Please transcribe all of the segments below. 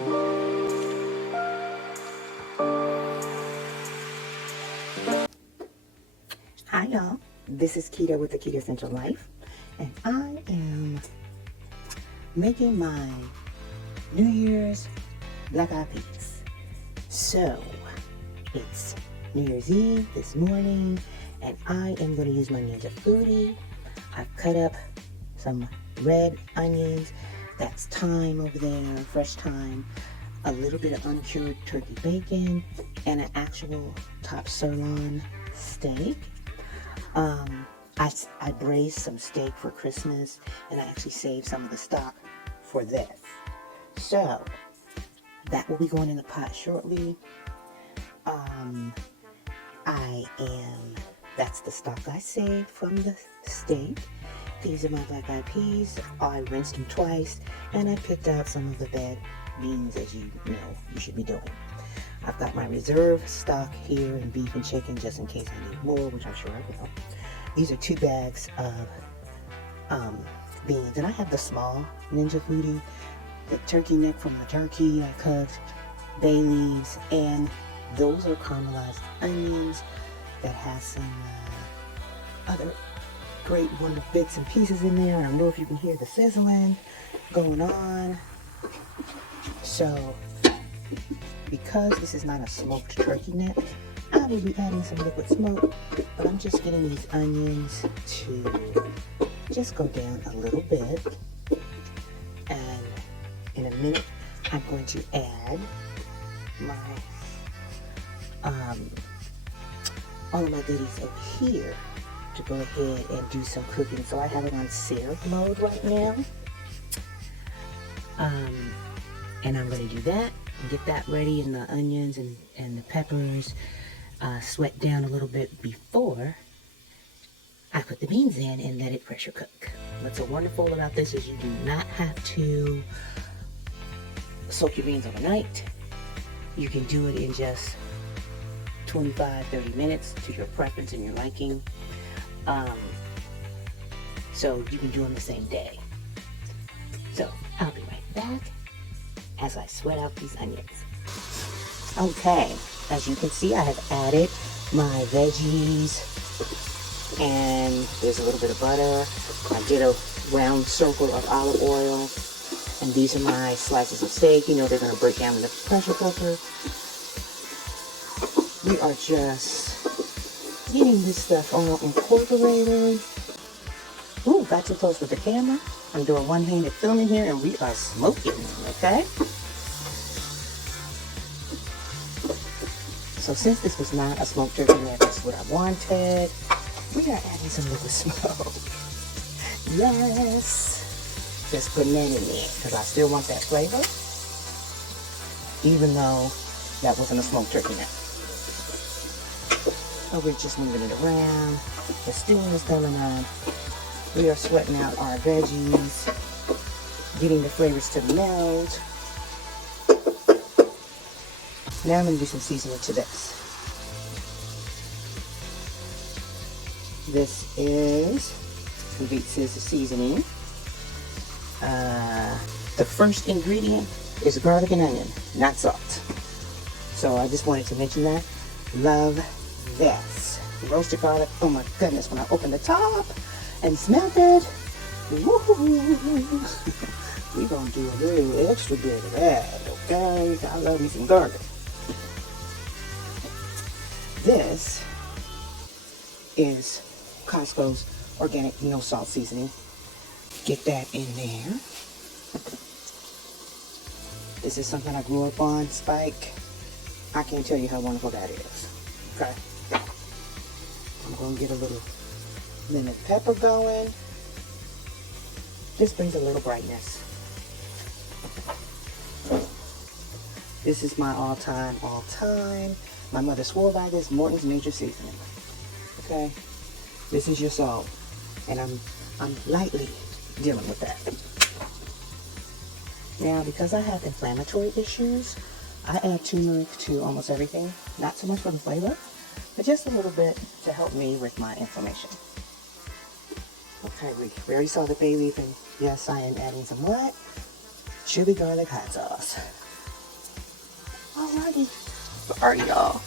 Hi y'all, this is Quita with the Quitassential Life, and I am making my New Year's black eyed peas. So, it's New Year's Eve this morning, and I am going to use my Ninja Foodie. I've cut up some red onions, that's thyme over there, fresh thyme, a little bit of uncured turkey bacon, and an actual top sirloin steak. I braised some steak for Christmas, and I actually saved some of the stock for this. So, that will be going in the pot shortly. That's the stock I saved from the steak. These are my black eyed peas. I rinsed them twice, and I picked out some of the bad beans, as you know you should be doing. I've got my reserve stock here in beef and chicken just in case I need more, which I'm sure I will. These are 2 bags of beans, and I have the small Ninja Foodie, the turkey neck from the turkey I cooked, bay leaves, and those are caramelized onions that has some other great wonderful bits and pieces in there. I don't know if you can hear the sizzling going on. So, because this is not a smoked turkey neck, I will be adding some liquid smoke, but I'm just getting these onions to just go down a little bit. And in a minute, I'm going to add my all of my goodies over here to go ahead and do some cooking. So I have it on sear mode right now. And I'm going to do that and get that ready, and the onions and the peppers sweat down a little bit before I put the beans in and let it pressure cook. What's so wonderful about this is you do not have to soak your beans overnight. You can do it in just 25-30 minutes to your preference and your liking. So you can do them the same day. So I'll be right back as I sweat out these onions. Okay, as you can see, I have added my veggies, and there's a little bit of butter. I did a round circle of olive oil, and these are my slices of steak. You know they're going to break down in the pressure cooker. We are just getting this stuff all incorporated. Ooh, got too close with the camera. I'm doing one-handed filming here, and we are smoking, okay? So since this was not a smoked turkey neck, that's what I wanted, we are adding some liquid smoke. Yes! Just putting that in there, because I still want that flavor, even though that wasn't a smoked turkey neck. So we're just moving it around. The steam is coming on. We are sweating out our veggies, getting the flavors to melt. Now I'm going to do some seasoning to this. This is Complete Scissor seasoning. The first ingredient is garlic and onion, not salt. So I just wanted to mention that. Love this. Roasted garlic, oh my goodness, when I opened the top and smelled it, woo-hoo. We're going to do a little extra bit of that, okay? I love me some garlic. This is Costco's organic no salt seasoning. Get that in there. This is something I grew up on, Spike. I can't tell you how wonderful that is. Okay. I'm going to get a little lemon pepper going. This brings a little brightness. This is my all-time. My mother swore by this, Morton's Major Seasoning. Okay? This is your salt. And I'm lightly dealing with that. Now, because I have inflammatory issues, I add turmeric to almost everything. Not so much for the flavor, but just a little bit to help me with my inflammation. Okay, we already saw the bay leaf, and yes, I am adding some what? Chili garlic hot sauce. Alrighty. Sorry, y'all.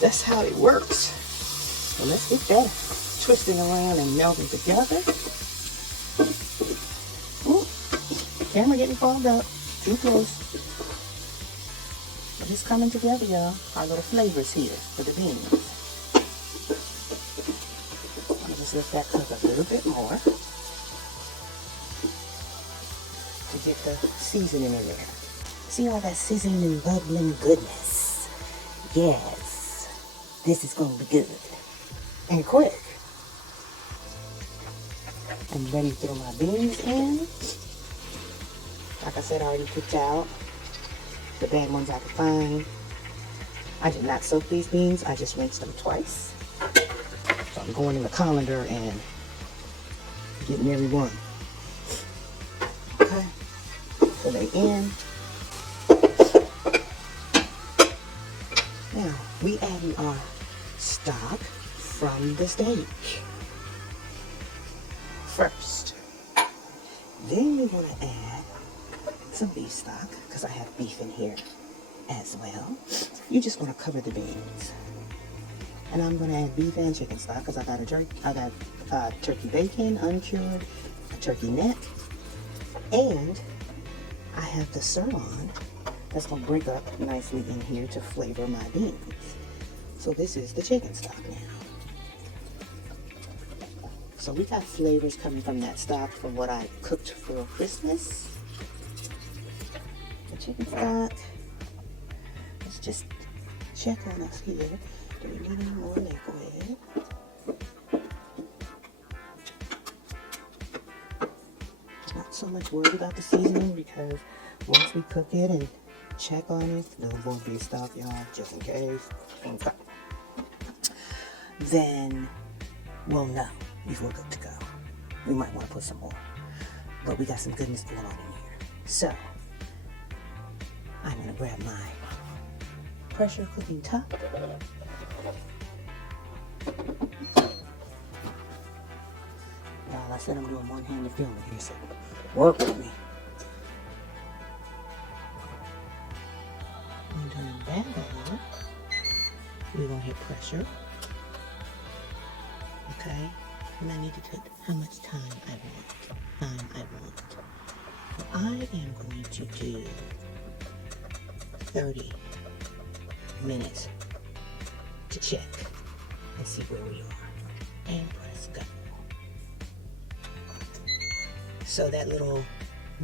That's how it works. So let's get that twisting around and melting together. Ooh, camera getting fogged up. Too close. But it's coming together, y'all. Our little flavors here for the beans. I'll just let that cook a little bit more to get the seasoning in there. See all that sizzling and bubbling goodness? Yes, this is going to be good and quick. I'm ready to throw my beans in. Like I said, I already picked out the bad ones I could find. I did not soak these beans. I just rinsed them twice. So I'm going in the colander and getting every one. Okay, so they in. Now, we adding our stock from the steak first. Then we want to add some beef stock, because I have beef in here as well. You just want to cover the beans. And I'm going to add beef and chicken stock, because I got turkey bacon, uncured, a turkey neck, and I have the sirloin that's going to break up nicely in here to flavor my beans. So this is the chicken stock now. So we got flavors coming from that stock from what I cooked for Christmas. The chicken stock. Let's just check on us here. Do we need any more liquid? Not so much worried about the seasoning, because once we cook it and check on it, no more beef stock, y'all, just in case. Okay. Then we'll know if we're good to go. We might want to put some more, but we got some goodness going on in here. So I'm gonna grab my pressure cooking top. Y'all, I said I'm doing one-handed filming here, so work with me. I'm doing that on. We're gonna hit pressure. Okay, and I need to put how much time I want. So I am going to do 30 minutes to check and see where we are. And press go. So that little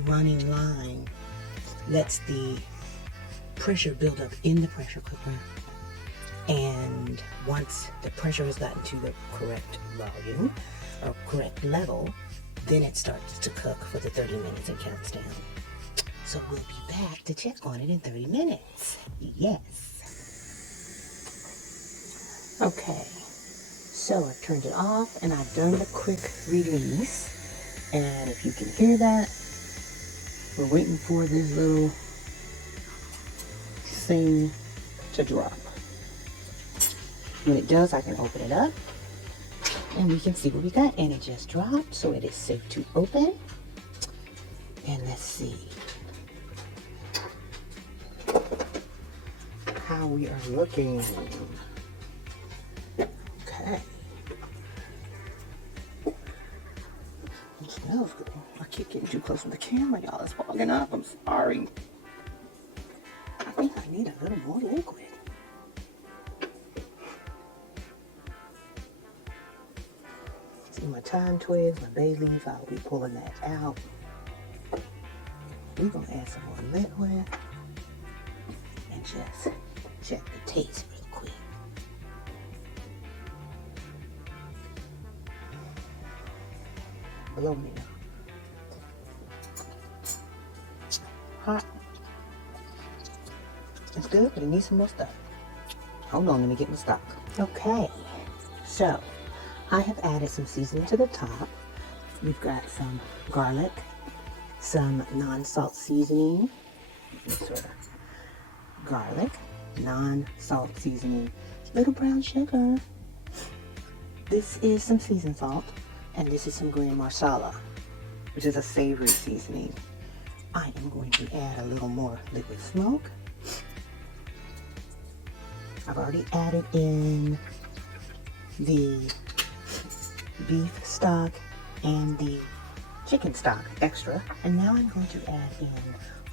running line lets the pressure build up in the pressure cooker. And once the pressure has gotten to the correct volume or correct level, then it starts to cook for the 30 minutes and counts down. So we'll be back to check on it in 30 minutes. Yes. Okay, so I've turned it off and I've done the quick release. And if you can hear that, we're waiting for this little thing to drop. When it does, I can open it up and we can see what we got. And it just dropped, so it is safe to open. And let's see how we are looking. Okay. It smells good. I keep getting too close to the camera, y'all. It's fogging up. I'm sorry. I think I need a little more liquid. See my thyme twigs, my bay leaf, I'll be pulling that out. We're going to add some more liquid and just check the taste real quick. Below me now. Hot. It's good, but it needs some more stuff. Hold on, let me get my stock. Okay, so I have added some seasoning to the top. We've got some garlic, some non-salt seasoning, sort of garlic, non-salt seasoning, little brown sugar. This is some seasoned salt, and this is some green masala, which is a savory seasoning. I am going to add a little more liquid smoke I've already added in the beef stock and the chicken stock extra. And now I'm going to add in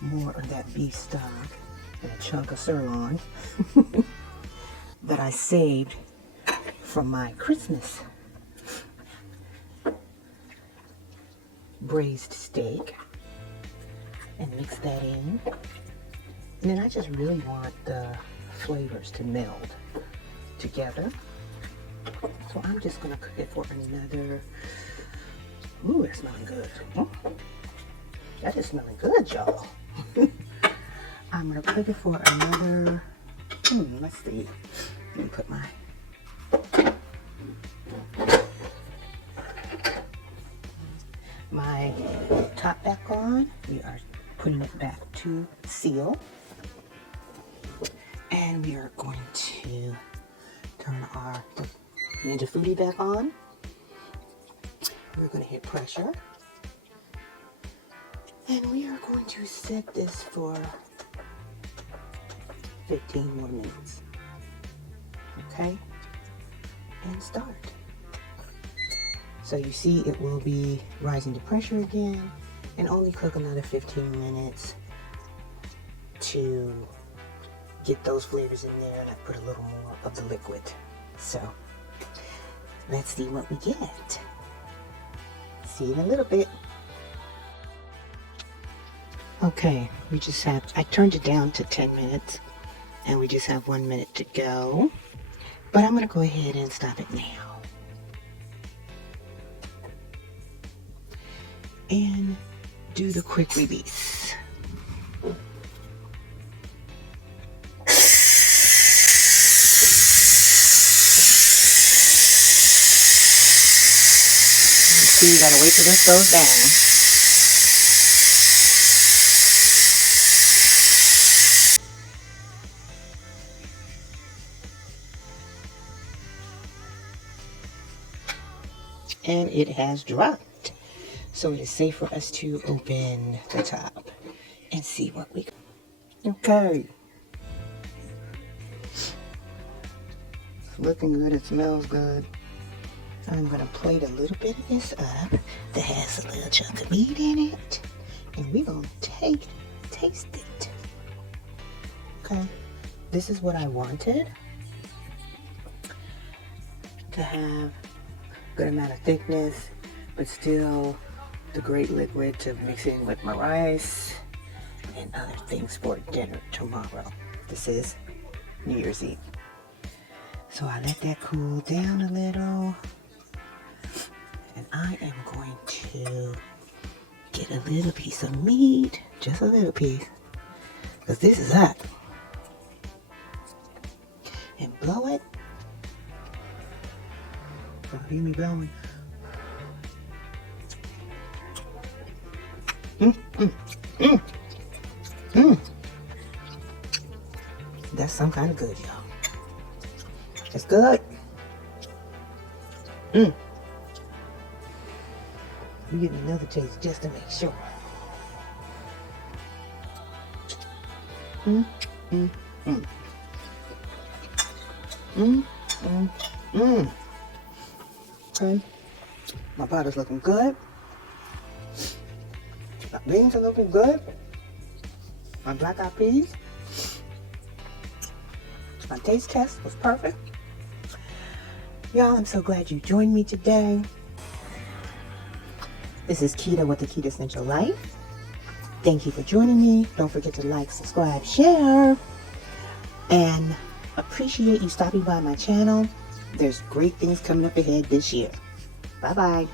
more of that beef stock and a chunk of sirloin that I saved from my Christmas braised steak, and mix that in. And then I just really want the flavors to meld together. So I'm just gonna cook it for another, ooh, it's smelling good. That is smelling good, y'all. I'm gonna cook it for another, let's see. Let me put my top back on. We are putting it back to seal. And we are going to turn our Ninja Foodie back on. We're going to hit pressure. And we are going to set this for 15 more minutes. Okay? And start. So you see it will be rising to pressure again, and only cook another 15 minutes to get those flavors in there, and I put a little more of the liquid. So let's see what we get. See you in a little bit. Okay, we just have, I turned it down to 10 minutes, and we just have 1 minute to go. But I'm gonna go ahead and stop it now. And do the quick release. See, you gotta wait till this goes down. And it has dropped. So it is safe for us to open the top and see what we got. Okay. It's looking good, it smells good. I'm gonna plate a little bit of this up that has a little chunk of meat in it. And we're gonna taste it. Okay. This is what I wanted. To have a good amount of thickness, but still the great liquid to mix in with my rice and other things for dinner tomorrow. This is New Year's Eve. So I let that cool down a little, and I am going to get a little piece of meat, just a little piece, because this is hot, and blow it. So hear me blowing. That's some kind of good, y'all. It's good. We get another taste just to make sure. Okay. My butter's looking good. My beans are looking good. My black eyed peas. My taste test was perfect. Y'all, I'm so glad you joined me today. This is Quita with the Quitassential Life. Thank you for joining me. Don't forget to like, subscribe, share, and appreciate you stopping by my channel. There's great things coming up ahead this year. Bye-bye.